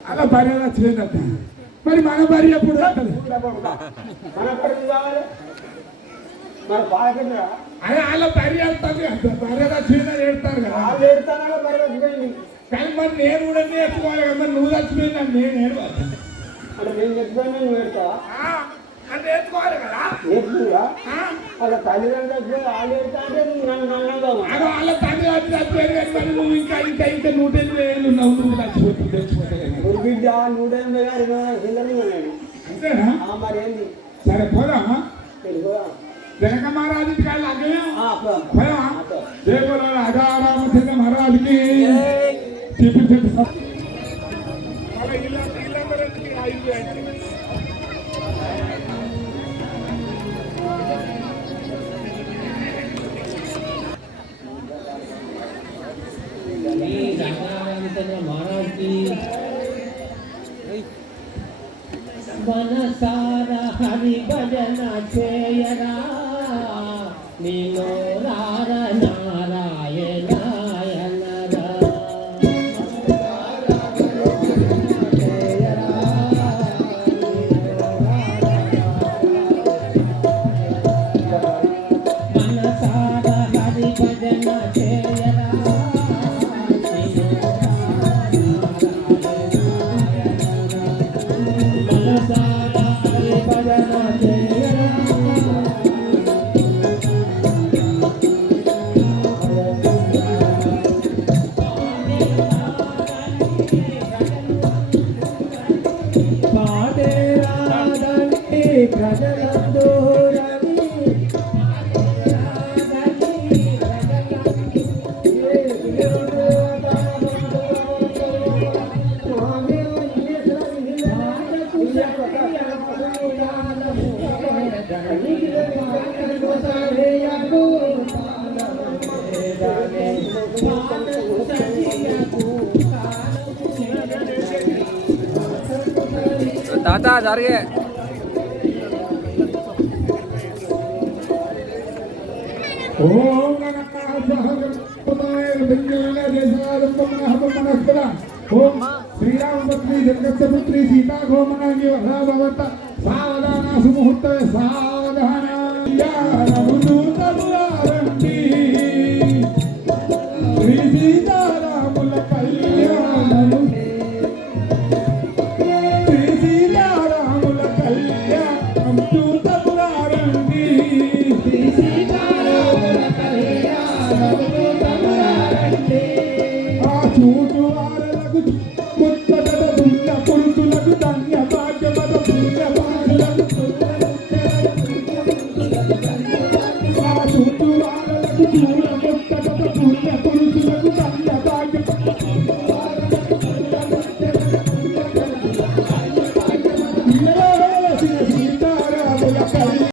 అలా భార్య వచ్చిందట. మరి మన భార్య ఎప్పుడు అదే వాళ్ళ భార్య వెళ్తాను భార్య వచ్చిందని ఏడతారు కదా. కానీ మరి నేను కూడా నేర్చుకోవాలి కదా. మరి నువ్వు చచ్చిపోయిందని నేను ఏడవాలి అంటే నేర్చుకోవాలి కదా. వాళ్ళ తల్లిదండ్రులు వాళ్ళ తల్లి చచ్చిపోయారు కానీ మరి నువ్వు ఇంకా ఇంకా ఇంకా 180,000 ఉన్నావు. నువ్వు చచ్చిపోతుంది తెచ్చిపోతాయి బిడ్డ 180,000 అంతేనా? మరి ఏంది సరే పోదామా జనక మహారాజు కాళ్ళు అగ్గే పోదామా. జయపుర రాజారామచంద్ర మహారాజుకి చెప్పి చెప్పి महाराज की मनसार हरि भजन चेयरा नीनो नार नारायण ताता జరిగే ఓం నమః సహగణపతాయ దివ్యాయ దేశారంభమనఃపమనఃపద ఓం శ్రీరామపత్ని జగత్పుత్రి సీతా గోమనాగి వరాభవత సావధాన సుముహూర్త సావధాన యారమును తరువారండి శ్రీ సీతా